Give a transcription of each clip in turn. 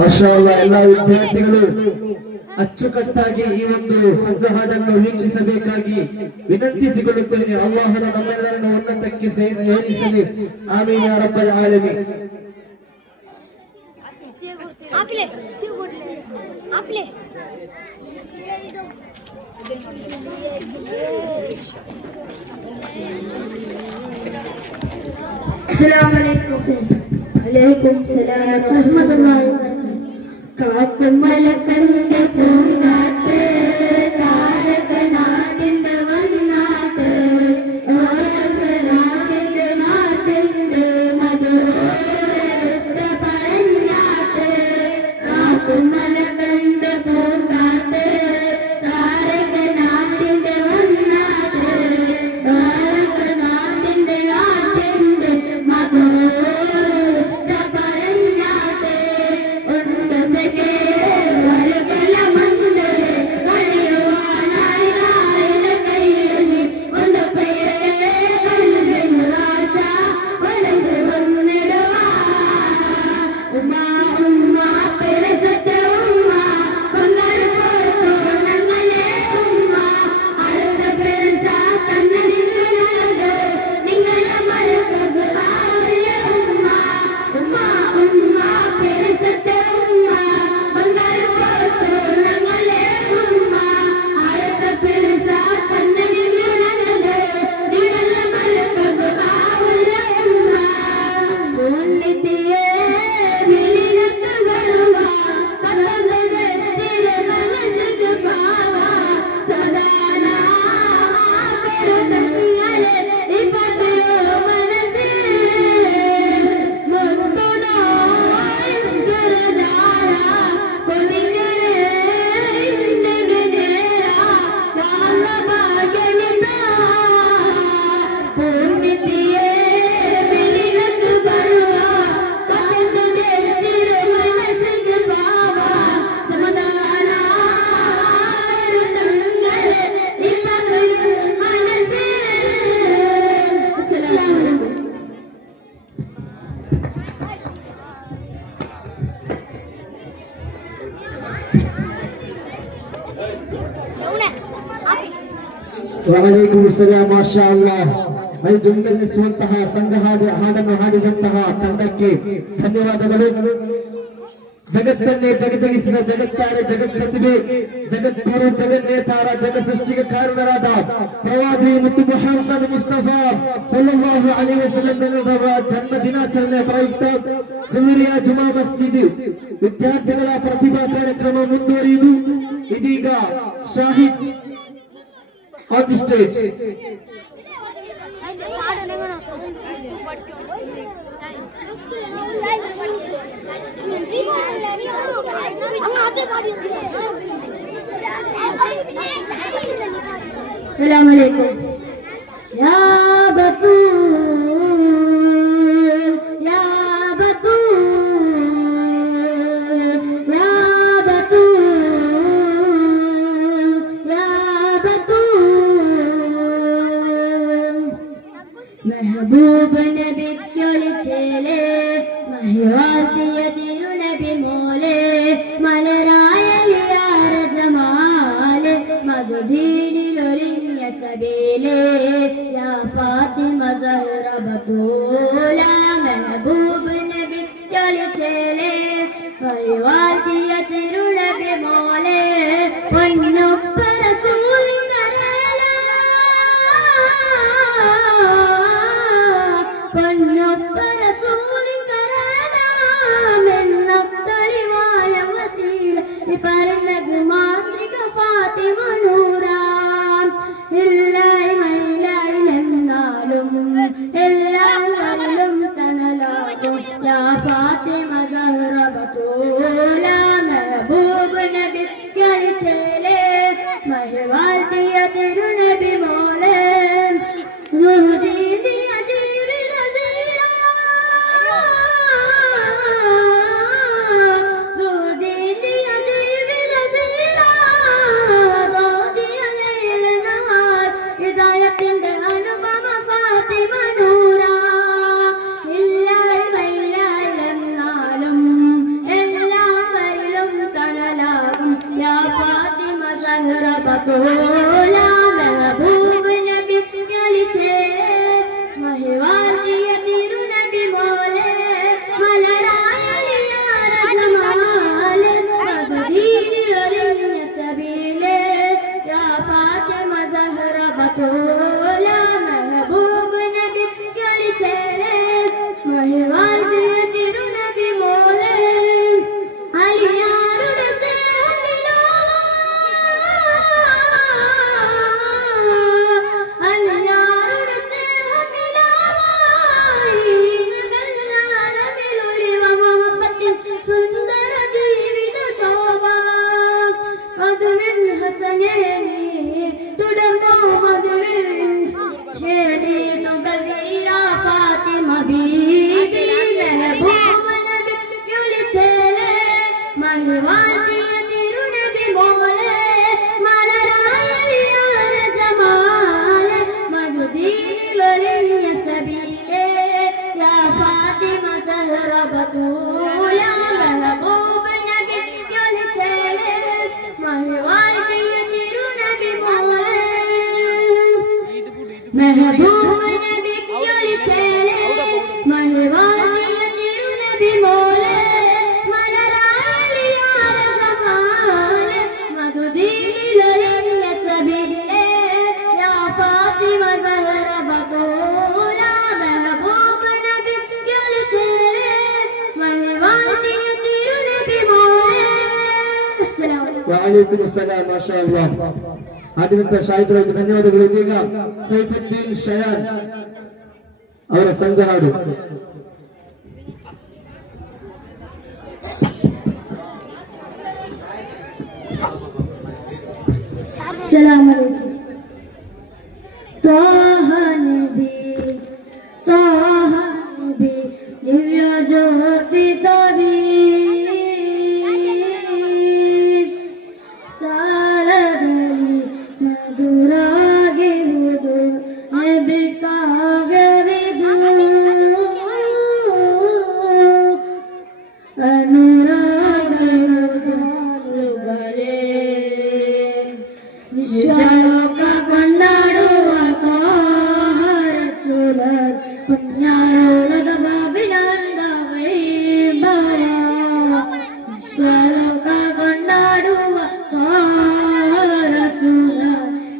ಮಾಷಾಅಲ್ಲಾಹ್ ಎಲ್ಲ ವಿದ್ಯಾರ್ಥಿಗಳು ಅಚ್ಚುಕಟ್ಟಾಗಿ ಈ ಒಂದು ಸಂಘಹಾಡನ್ನು ವೀಕ್ಷಿಸಬೇಕಾಗಿ ವಿನಂತಿಸಿಕೊಳ್ಳುತ್ತೇನೆ. ಅಲ್ಲಾಹನ ನಮ್ಮೆಲ್ಲರನ್ನು ಉನ್ನತಕ್ಕೆ ಏರಿಸಲಿ. ಆಮೀನ್ ಯಾ ರಬ್ಬಲ್ ಆಲಮೀನ್. अस्सलामु अलैकुम सलाम रहमतुल्लाहि व बरकातहू। कातमल कंड पूंगाते तारकनादिंद वन्नात ओरकनादिंद नातिंद मधुरष्ट परन्नात। कातमल कंड पूंगाते तारकनादिंद वन्नात ओरकनादिंद नातिंद मधुरष्ट परन्नात। उंड सके वरगल मंदरे कलियुवानाय नायन कैयली उंड प्रिये कल्बि निराशा वलंद वन्नडवा। उम्मा उम्मा पेरसत उम्मा बंगार कोतो नंगले उम्मा अळत पेरसा तन्न निंगलनगो निंगल मरकगु आवले उम्मा। उम्मा उम्मा पेरसत उम्मा बंगार कोतो नंगले उम्मा अळत पेरसा तन्न निंगलनगो निंगल मरकगु आवले उम्मा। बोलतिये बिलिनक गरुवा कतंदगे चिरे मनसग पावा सदाना पेरदंगले इपतिरो मनसे मुत्तुना इस्करदारा कोनिगरे इंदगनेरा काल भाग्यनिता। पूर्णितिये बिलिनक गरुवा कतंदगे चिरे मनसग पावा सदाना पेरदंगले इपतिरो मनसे। अस्सलामु अलैकुम। ವಅಲೈಕುಮ್ ಸಲಾಮ್. ಮಾಷಾಅಲ್ಲಾಹ್ ಮೈಜುಂಬೆನ್ನಿಸುವಂತಹ ಸಂಘ ಹಾಡನ್ನು ಹಾಡಿದಂತಹ ತಂಡಕ್ಕೆ ಧನ್ಯವಾದಗಳು. ಜಗತ್ತನ್ನೇ ಜಗಜಗಿಸಿದ ಜಗತ್ತಾರೆ ಜಗತ್ಪ್ರತಿಭೆ ಜಗದ್ಗುರು ಜಗನ್ನೇತಾರ ಜಗ ಸೃಷ್ಟಿಗೆ ಕಾರಣರಾದ ಪ್ರವಾದಿ ಮುತ್ತು ಮುಹಮ್ಮದ್ ಮುಸ್ತಫಾ ಸಲ್ಲಲ್ಲಾಹು ಅಲೈಹಿ ವಸಲ್ಲಂ ಅವರ ಜನ್ಮ ದಿನಾಚರಣೆ ಪ್ರಯುಕ್ತ ಖುಮರಿಯ ಜುಮಾ ಮಸ್ಜಿದ್ ವಿದ್ಯಾರ್ಥಿಗಳ ಪ್ರತಿಭಾ ಕಾರ್ಯಕ್ರಮ ಮುಂದುವರಿಯುವುದು. ಇದೀಗ ಶಾಹಿದ್ ಆನ್ ದಿ ಸ್ಟೇಜ್. अस्सलामु अलैकुम। या बतूल या बतूल या बतूल या बतूल। महबूब नबी क्योलिचेले महिवातिय तिरु नबी मोले मलरायलियार जमाले मधुदीनि लोरिन्य सबीले या फातिमा ज़हरा बतूला। महबूब नबी क्योलिचेले महिवातिय तिरु नबी मोले പൊന്നൊപ്പ റസൂൽ കരേല പൊന്നൊപ്പ റസൂൽ കരേല മെന്നത്തളിവായ വസീല പറഞ്ഞത് മാതൃക ഫാത്തിമ നൂറാം. ഇല്ലായി മൈലായി എന്നാലും എല്ലാം കല്ലും തണലാകും യാ ഫാത്തിമ സഹറ ബതൂല. മെഹബൂബ് നബി കളിച്ചേലേ മഹിവാഴ്ത്തിയ തിരുനബി മോളെ സുഹൃദീയ ജീവിത സീരാ ഹബീബി മെഹബൂബ നബി വിളിച്ചേലേ മഹിവാതിയ തിരുനബി മോളെ മലരായ ജമാലെ മദീനയിലൊരിഞ്ഞ സബീലേ യാ ഫാത്തിമ സഹറ ബതൂല മെഹബൂബ നബി വിളിച്ചേലേ മഹിവാതിയ തിരുനബി മോളെ മെഹബൂബ നബി വിളിച്ചേലേ മഹിവാതിയ തിരുനബി മോളെ മലരായ ജമാലെ മദീനയിലൊരിഞ്ഞ സബീലേ യാ ഫാത്തിമ സഹറ ബതൂല മെഹബൂബ നബി വിളിച്ചേലേ മഹിവാതിയ തിരുനബി മോളെ. അസ്സലാമു അലൈക്കും. വഅലൈക്കും അസ്സലാം. മാഷാ അല്ലാഹ്. ಆದಿನಂತರ ಶಾಹಿದರಿಗೆ ಧನ್ಯವಾದಗಳು. ಇದೀಗ ಸೈಫುದ್ದೀನ್ ಶಯಾನ್ ಅವರ ಸಂಘ ಹಾಡು. अस्सलामु अलैकुम. ताहा नबी दिव्य ज्योति तबी सारदली मधुरागे हुदु नबी काव्यविदु अनुराग रसालुगले ವಿಶ್ವಲೋಕ ಕೊಂಡಾಡುವ ರಸೂಲ ಪುಣ್ಯಾರೋಳದ ಬಾಬಿನಂದ ವೈಭವ ವಿಶ್ವಲೋಕ ಕೊಂಡಾಡುವ ರಸೂಲ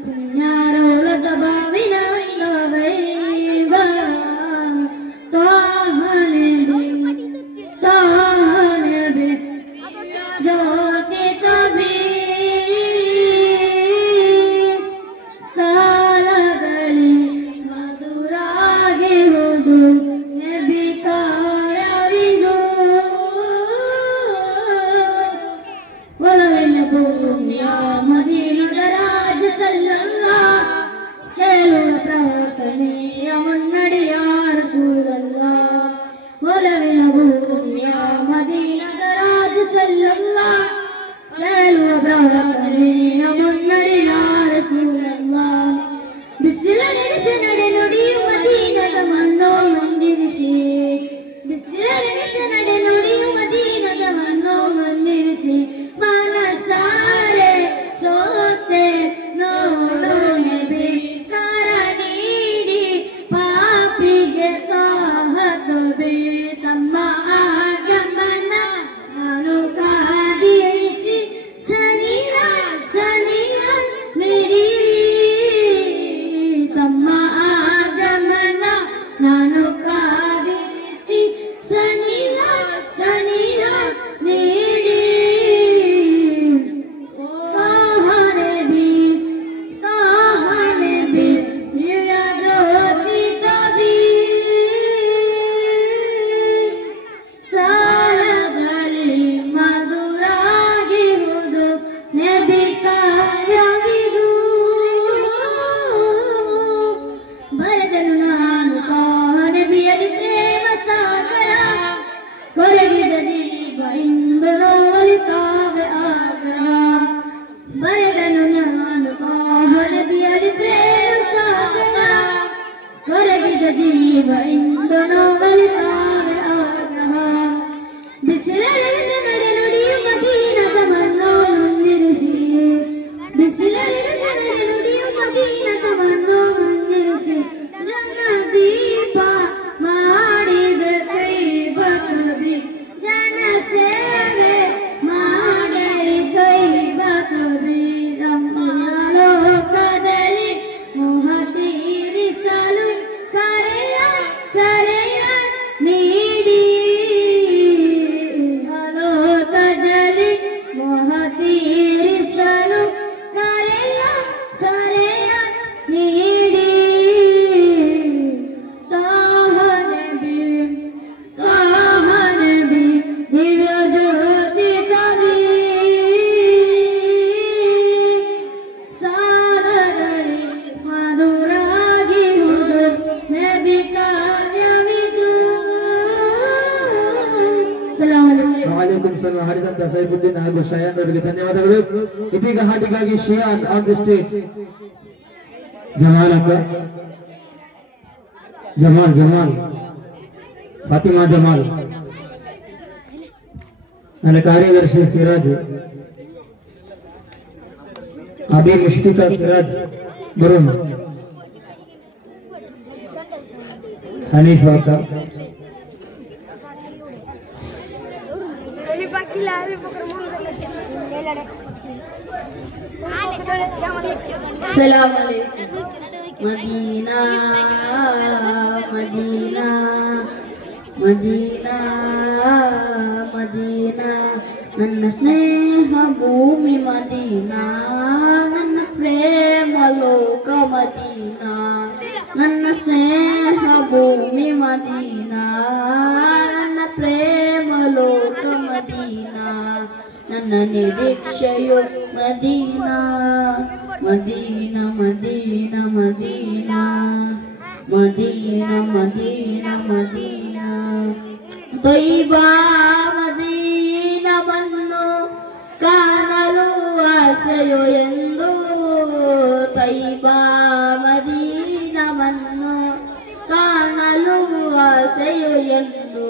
ಪುಣ್ಯಾರೋಳದ ಬಾಬಿನಂದ ವೈಭವ ತಾಹನೆ ಜ್ಯೋತಿ ಕಬೀ ವಾಲಿಕುಂ ಸಲಾಂ ಹಾಡಿದಂತ ಸೈಫುದ್ದೀನ್ ಹಾಗೂ ಶಯಾನ್ ಅವರಿಗೆ ಧನ್ಯವಾದಗಳು. ಇದೀಗ ಹಾಡಿಗಾಗಿ ಶಿಯಾನ್ ಆನ್ ದಿ ಸ್ಟೇಜ್. ಜಮಾಲ್ ಅಕ್ಕ, ಜಮಾಲ್ ಫಾತಿಮಾ ಜಮಾಲ್, ನನ್ನ ಕಾರ್ಯದರ್ಶಿ ಸಿರಾಜ್, ಅಬಿ ಮುಷ್ಫಿಕಾ ಸಿರಾಜ್ ಬರುಣ್, ಹನೀಫಾ ಅಕ್ಕ, सलाम अलैकुम। मदीना मदीना मदीना मदीना ನನ್ನ ಸ್ನೇಹ ಭೂಮಿ ಮದೀನಾ, ನನ್ನ ಪ್ರೇಮ ಲೋಕ ಮದೀನಾ, ನನ್ನ ಸ್ನೇಹ ಭೂಮಿ ಮದೀನಾ, ನನ್ನ ಪ್ರೇಮ ಲೋಕ ಮದೀನಾ, ನನ್ನ ನಿರೀಕ್ಷೆಯು ಮದೀನಾ, ಮದೀನಾ ಮದೀನಾ ಮದೀನಾ ಮದೀನಾ ಮದೀನಾ ಮದೀನಾ ತೈಬಾ ಮದೀನವನ್ನು ಕಾಣಲು ಆಸೆಯೋ ಎಂದು, ತೈಬಾ ಮದೀನವನ್ನು ಕಾಣಲು ಆಸೆಯೋ ಎಂದು,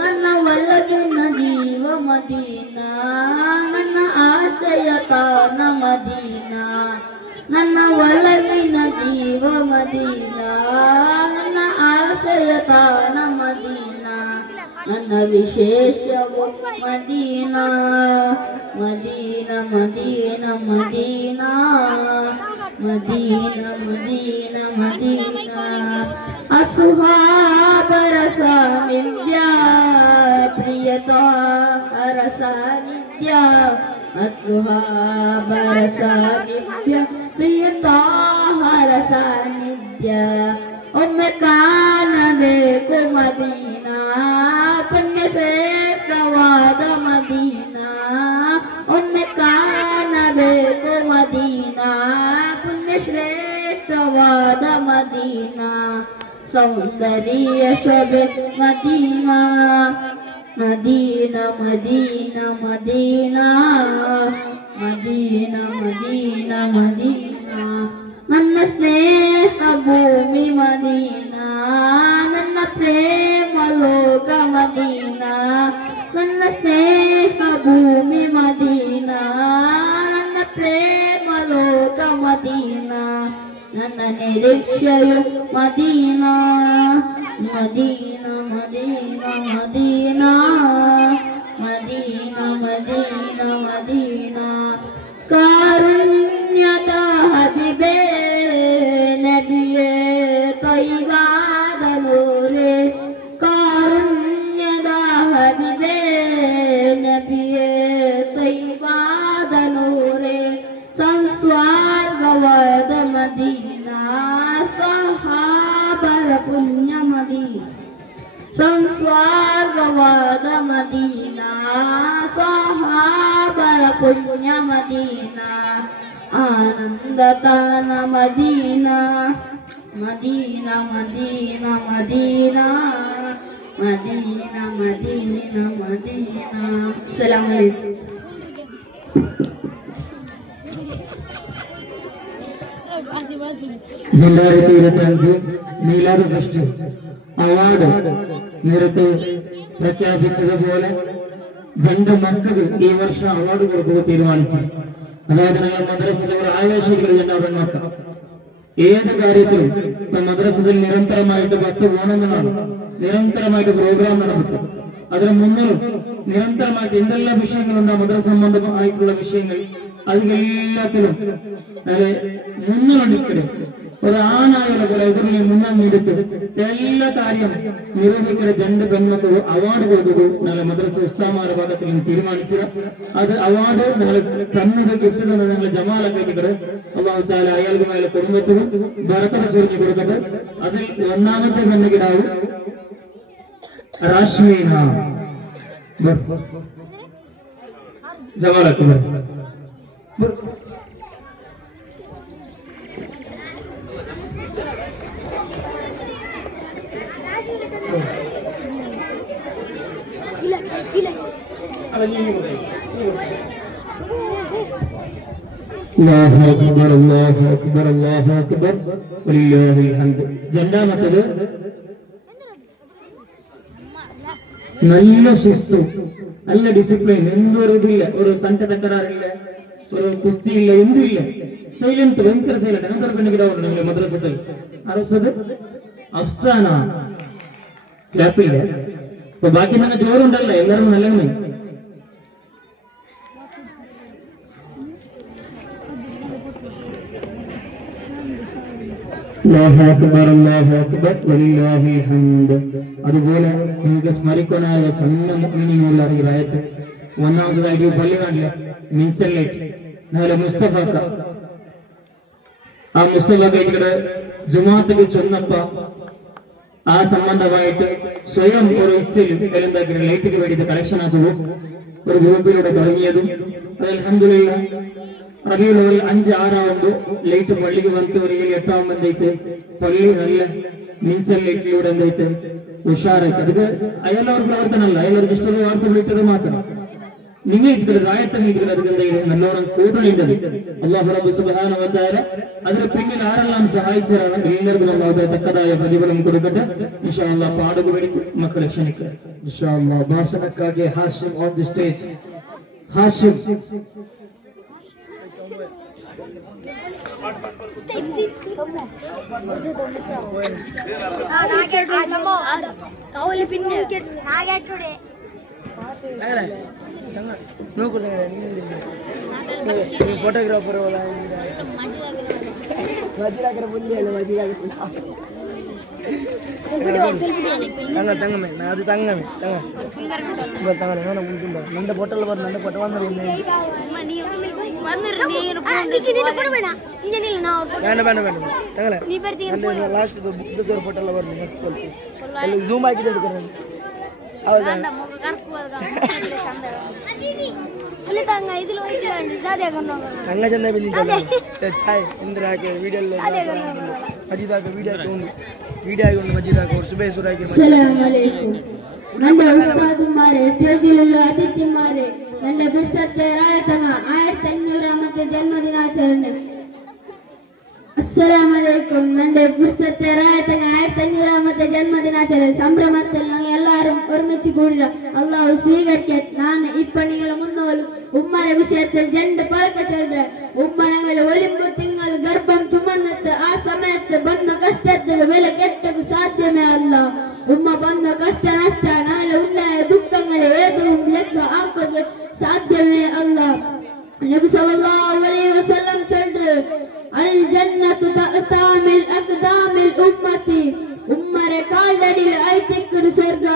ನನ್ನ ಒಲವಿನ ಜೀವ ಮದೀನಾ, ನನ್ನ ಆಸೆಯ ತಾಣ ಮದೀನಾ, ನನ್ನ ಒಲವಿನ ಜೀವ ಮದೀನಾ, ನನ್ನ ಆಸೆಯ ತಾಣ ಮದೀನಾ, ನನ್ನ ವಿಶೇಷವು ಮದೀನಾ, ಮದೀನಾ ಮದೀನಾ ಮದೀನಾ ಮದೀನಾ ಮದೀನಾ ಮದೀನಾ ಅಸುಹಾಬರ ಸಾಮಿಧ್ಯ ಪ್ರಿಯತಾರ ಸಾನ್ನಿಧ್ಯ, ಅಸುಹಾಬರ ಸಾಮಿಧ್ಯ ಪ್ರಿಯತಾರ ಸಾನ್ನಿಧ್ಯ, ಒಮ್ಮೆ ಕಾಣಬೇಕು ಮದೀನಾ, ಪುಣ್ಯ ಶ್ರೇಷ್ಠವಾದ ಮದೀನಾ, ಒಮ್ಮೆ ಕಾಣಬೇಕು ಮದೀನಾ, ಪುಣ್ಯ ಶ್ರೇಷ್ಠವಾದ ಮದೀನಾ, ಸೌಂದರ್ಯ ಶೋಭೆ ಮದೀನಾ, ಮದೀನಾ ಮದೀನಾ ಮದೀನಾ ಮದೀನಾ ಮದೀನಾ ಮದೀನಾ ನನ್ನ ಸ್ನೇಹ ಭೂಮಿ ಮದೀನಾ, ನನ್ನ ಪ್ರೇಮ ಲೋಕ ಮದೀನಾ, ನನ್ನ ಸ್ನೇಹ ಭೂಮಿ ಮದೀನಾ, ನನ್ನ ಪ್ರೇಮ ಲೋಕ ಮದೀನಾ, ನನ್ನ ನಿರೀಕ್ಷೆಯು ಮದೀನಾ, ಮದೀನಾ ಮದೀನಾ ಮದೀನಾ ಮದೀನಾ ಮದೀನಾ ಮದೀನಾ ಕಾರುಣ್ಯದ ಹಬಿಬೇ ನಬಿಯೇ ತೈವಾದ ನೂರೇ, ಕಾರುಣ್ಯದ ಹಬಿಬೇ ನಬಿಯೇ ತೈವಾದ ನೂರೇ, ಸಂಸ್ವರ್ಗವಾದ ಮದೀನಾ, ಸಹಾಬರ ಪುಣ್ಯ ಮದೀನಾ, ಸಂಸ್ವರ್ಗವಾದ ಮದೀನಾ, ಸಹಾಬರ ಪುಣ್ಯ ಮದೀನಾ, ಆನಂದ ತಾನ ಮದೀನಾ, ಮದೀನಾ ಮದೀನಾ ಮದೀನಾ ಮದೀನಾ ಮದೀನಾ ಮದೀನಾ. ಅಸ್ಸಲಾಮು ಅಲೈಕುಂ. ജില്ലാ 25 മീലാദ് ഫെസ്റ്റ് അവാർഡ് നേരത്തെ പ്രഖ്യാപിച്ചതുപോലെ 2 മക്കൾക്ക് ഈ വർഷം അവാർഡ് കൊടുക്കുക തീരുമാനിച്ചു. അതായത് ഞങ്ങൾ മദ്രസയിൽ ഒരു ആവേശികൾ അവരുടെ മക്കൾ ഏത് കാര്യത്തിലും ഇപ്പൊ മദ്രസയിൽ നിരന്തരമായിട്ട് 10 ഓണങ്ങളാണ്, നിരന്തരമായിട്ട് പ്രോഗ്രാം നടത്തും. അതിന് മുന്നിലും നിരന്തരമായിട്ട് എന്തെല്ലാം വിഷയങ്ങളുണ്ട് മദ്രസ സംബന്ധമായിട്ടുള്ള വിഷയങ്ങൾ അതിലെല്ലാത്തിലും മുന്നിലുണ്ടിക്കലും ഒരു ആനായുള്ള പോലെ എതിരെ മുന്നിട്ട് എല്ലാ കാര്യം നിർവഹിക്കുന്ന 2 പെൺമക്കൾ അവാർഡ് കൊടുക്കുക ഞങ്ങൾ മദ്രസ ഉസ്താമാരുടെ ഭാഗത്തിൽ നിന്ന് തീരുമാനിച്ചത്. അത് അവാർഡ് ഞങ്ങൾ തന്നത് കിട്ടുന്നത് ഞങ്ങൾ ജമാലൊക്കെ അള്ളാഹു തആല അയാൾക്ക് മേലെ കുടുംബത്തിനും ബറക്കത്ത് ചൊരിഞ്ഞു കൊടുക്കട്ടെ. അതിൽ ഒന്നാമത്തെ പെണ്ണുകിടാവ് റാഷ്മീന ജമാലൊക്കെ അല്ലാഹു അക്ബർ അല്ലാഹു അക്ബർ അല്ലാഹു അക്ബർ വലില്ലാഹിൽ ഹംദ്. രണ്ടാമത്തേത് നല്ല ശിസ്തു, നല്ല ഡിസിപ്ലിൻ, എന്തൊരു ഇതില്ല, ഒരു തന്റെ തക്കറാറില്ല, ഒരു കുസ്തിയില്ല, എന്തില്ല, സൈലന്റ്, ഭയങ്കര സൈലന്റ്. അങ്ങനത്തെ പെണ്ണിക്കിടാവുണ്ട് നിങ്ങളുടെ മദ്രസത്തിൽ. അറസത് അഫ്സാന ക്ലാപ്പില്ല. അപ്പൊ ബാക്കി തന്നെ ചോറുണ്ടല്ലോ, എല്ലാവരും നല്ലതാണ്. അല്ലാഹു അക്ബർ അല്ലാഹു അക്ബർ വലില്ലാഹിൽ ഹംദ്. അതുപോലെ നിങ്ങൾക്ക് സ്മരിക്കാനായ ചെന്ന മുഅ്മിനീങ്ങളുടെ അറിയായത്ത് ഒന്നാമതായിട്ട് പള്ളി കാണില്ല മിൻസല്ലേറ്റ് നാളെ മുസ്തഫാക്ക. ആ മുസ്തഫാക്ക ഇവിടെ ജുമാഅത്തേക്ക് ചെന്നപ്പ ആ സംബന്ധമായിട്ട് സ്വയം ഒരു ഇച്ഛയും എന്താക്കി ലൈറ്റിന് വേണ്ടിയിട്ട് കളക്ഷൻ ആക്കുക ഒരു ഗ്രൂപ്പിലൂടെ തുടങ്ങിയതും അൽഹംദുലില്ലാഹ് റബീഉൽ അവ്വൽ 5-6 ആവുമ്പോൾ ലൈറ്റ് പള്ളിക്ക് വന്നിട്ട് ഒരു 7-8 ആവുമ്പോഴേക്ക് പള്ളി നല്ല മിൻസൽ ലൈറ്റിലൂടെ എന്തായിട്ട് ഉഷാറായിട്ട്. അത് അയാളവർ പ്രവർത്തനമല്ല, അയാളൊരു ജസ്റ്റ് ഒരു വാട്സപ്പ് ഇട്ടത് മാത്രം. നിങ്ങൾ ഇരിക്കുന്നത് രായത്തന്നെ ഇരിക്കുന്നത് അതിൽ എന്തെങ്കിലും നല്ലോണം കൂട്ടണിണ്ടത്. അല്ലാഹു റബ്ബ് സുബ്ഹാനഹു വ തആല അതിന് പിന്നിൽ ആരെല്ലാം സഹായിച്ചതാണ് എല്ലാവർക്കും അല്ലാഹു തക്കതായ പ്രതിഫലം കൊടുക്കട്ടെ. ഇൻഷാ അല്ലാഹ് പാടുക വേണ്ടി മക്കളെ ക്ഷണിക്കുക. ഇൻഷാ അല്ലാഹ് ഭാഷണക്കാകെ Hashim on the stage. Hashim photographer वाला तंगमे नादु तंगमे नंद फोटो नंद फोटो लास्ट फोटो मस्त जूम हाकि ತಂಗ ಚಂದ ಬಂದಿದ್ದಲ್ಲ ಚಾಯ್ ಇಂದ್ರಾಕೆ ವಿಡಿಯೋ ಮಜಿದಾಕ ವಿಡಿಯೋ ಆಗಿ ಒಂದು ಮಜಿದಾಕ ಅವರು ಸುಬೇ ಸುರಾಗಿ. അസ്സലാമു അലൈക്കും. ನನ್ನ ഉസ്താദുമാരെ, സ്റ്റേജിലുള്ള അതിഥിമാരെ, ನನ್ನ ಬಿರ್സത്തെ ರಾಯತಂಗ 1500ാമത്തെ ജന്മദിനാചരണೆ. അസ്സലാമു അലൈക്കും. ನನ್ನ ಬಿರ್സത്തെ ರಾಯತಂಗ 1500ാമത്തെ ജന്മദിനാചരണೆ സംഭ്രമത്തിൽ ഞങ്ങൾ എല്ലാവരും ഒരുമിച്ച് കൂടില്ല. അള്ളാഹു സ്വീകരിക്കട്ടെ. ഞാൻ ഇപ്പൊ നിങ്ങൾ മുന്നോലും ഉമ്മയുടെ വിഷയത്തിൽ 2 പഴക്ക ചെല്ലുക. ഉമ്മ ഞങ്ങൾ ഒലിമ്പ് തിങ്കൾ ഗർഭം ചുമന്നിട്ട് ആ സമയത്ത് ಬಂದ കഷ്ടത്തിന് വില കെട്ടു സാധ്യമേ അല്ല. ഉമ്മ ಬಂದ കഷ്ട നഷ്ട നാളെ ഉണ്ടായ ദുഃഖങ്ങളെ ഏതും ലെക്ക ആക്കുക സാധ്യമേ അല്ല. നബി സല്ലല്ലാഹു അലൈഹി വസല്ലം ചൊല്ല് അൽ ജന്നത്തു തഅതാമിൽ അഖ്ദാമിൽ ഉമ്മത്തി. ഉമ്മരെ കാൽഡടിയിൽ ഐതിക്കൊരു സ്വർഗ.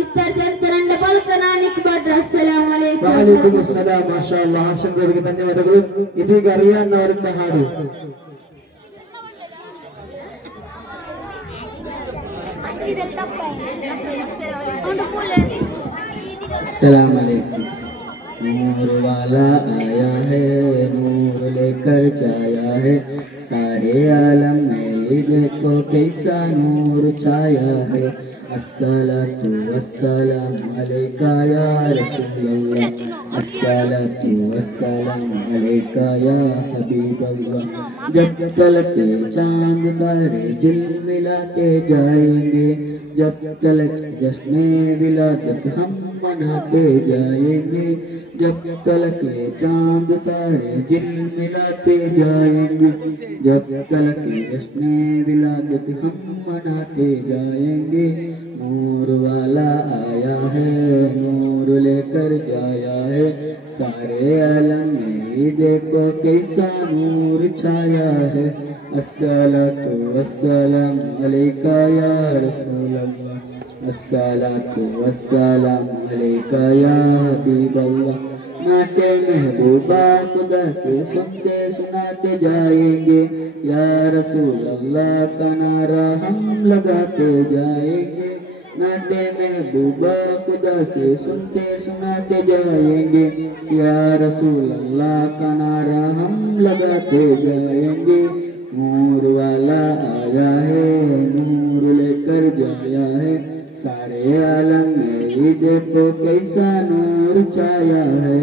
ഇത്ര ചരിത്രന്റെ പൽക്കനാനിക്ക് ബട്ര. അസ്സലാമു അലൈക്കും. വഅലൈക്കും അസ്സലാം. മാഷാ അല്ലാഹ്. ഹാഷിം ഗോರಿಗೆ ಧನ್ಯವಾದಗಳು. ಇದೀಗ ರಿಯಾನ್ ಅವರಿಂದ ಹಾಡು. अस्सलाम वालेकुम। नूर वाला आया है, नूर लेकर जाया है, सारे आलम में ये देखो कैसा नूर छाया है। अस्सलातु वस्सलाम अलैका या रसूलल्लाह, अस्सलातु वस्सलाम अलैका या हबीबल्लाह। जब तलक चांद तारे झिलमिलाते जाएंगे, जब तलक जश्ने विलादत हम मनाते जाएंगे, जब तलक चांद तारे झिलमिलाते जाएंगे, जब तलक जश्ने विलादत हम मनाते जाएंगे। नूर वाला आया है, नूर लेकर जाया है, सारे आलम में देखो कैसा नूर छाया है। अस्सलातु वस्सलाम अलैका या रसूलल्लाह, अस्सलातु वस्सलाम अलैका या हबीबल्लाह। नाते महबूबा खुदा से सुनते सुनाते जाएंगे, या रसूल अल्लाह का नारा हम लगाते जाएंगे। नाते महबूबा खुदा से सुनते सुनाते जाएंगे, या रसूल अल्लाह का नारा हम लगाते जाएंगे। नूर वाला आया है, नूर लेकर जाया है, सारे आलम में ये देखो कैसा नूर छाया है।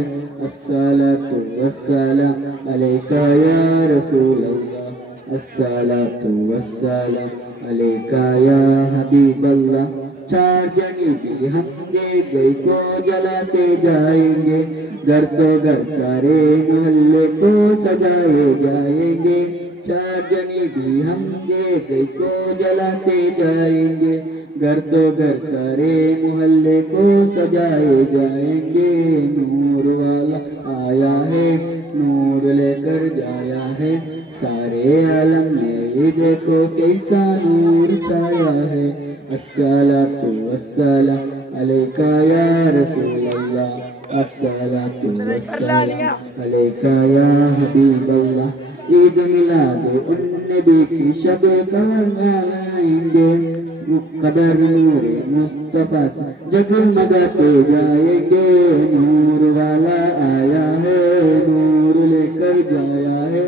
अस्सलातु वस्सलाम अलैका या रसूल अल्लाह, अस्सलातु वस्सलाम अलैका या हबीब अल्लाह। चार जनी भी हम दे गई को जलाते जाएंगे, घर तो घर सारे मोहल्ले को सजाए जाएंगे। चार जनी भी हम दे गई को जलाते जाएंगे, घर तो घर सारे मोहल्ले को सजाए जाएंगे। नूर वाला आया है, नूर लेकर जाया है, सारे आलम में ये देखो कैसा नूर छाया है। अस्सलातु वस्सलाम अलैका या रसूल अल्लाह, अस्सलातु वस्सलाम अलैका या हबीब अल्लाह। ईद मिलाद उन नबी की शब कमर मनाएंगे, कदर नूरे मुस्तफा से जगमगाते जाएंगे। नूर वाला आया है, नूर लेकर जाया है,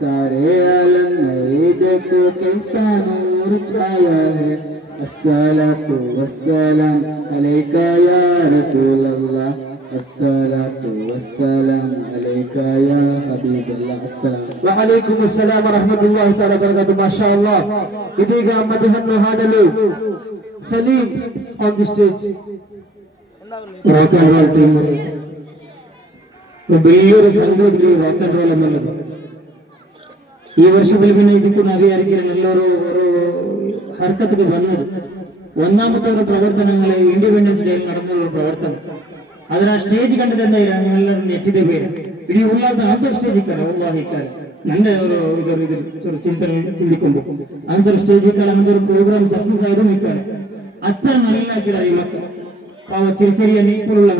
सारे आलम में देखो कैसा नूर छाया है। अस्सलातु वस्सलाम अलैका या रसूल अल्लाह, अस्सलातु वस्सलाम अलैका या हबीब अल्लाह। अस्सलाम वअलैकुम अस्सलाम वरहमतुल्लाहि तआला वबरकातुहು। ಮಾಶಾಅಲ್ಲಾಹ್, ಇದೀಗ ಮಧುವನ್ನು ಹಾಡಲು Saleem on the stage. Rock and roll team വലിയൊരു സംഗീതത്തിൽ റോക്ക് ആൻഡ് റോൾ എന്നുള്ളത് ഈ വർഷത്തിൽ പിന്നെ ഇതിപ്പോ നവീകരിക്കാൻ നല്ലൊരു ഹർക്കത്തിൽ വന്നത്. ഒന്നാമത്തെ ഒരു പ്രവർത്തനങ്ങളെ ഇൻഡിപെൻഡൻസ് ഡേയിൽ നടന്നുള്ള പ്രവർത്തനം, അതിന് ആ സ്റ്റേജ് കണ്ടിട്ട് എന്തായാലും ഞങ്ങളെല്ലാവരും നെറ്റിന്റെ പേര് ഇനി ഉള്ളാത്ത ആദ്യ സ്റ്റേജിക്കാണ് നിർവാഹിക്കാൻ നല്ല ഒരു ചിന്തിക്കുമ്പോൾ അങ്ങനത്തെ ഒരു സ്റ്റേജിക്കാൾ അങ്ങനത്തെ ഒരു പ്രോഗ്രാം സക്സസ് ആയത് നിൽക്കാൻ അത്ര നല്ല അറിയാം. ചെറിയ ചെറിയ നീപ്പുള്ള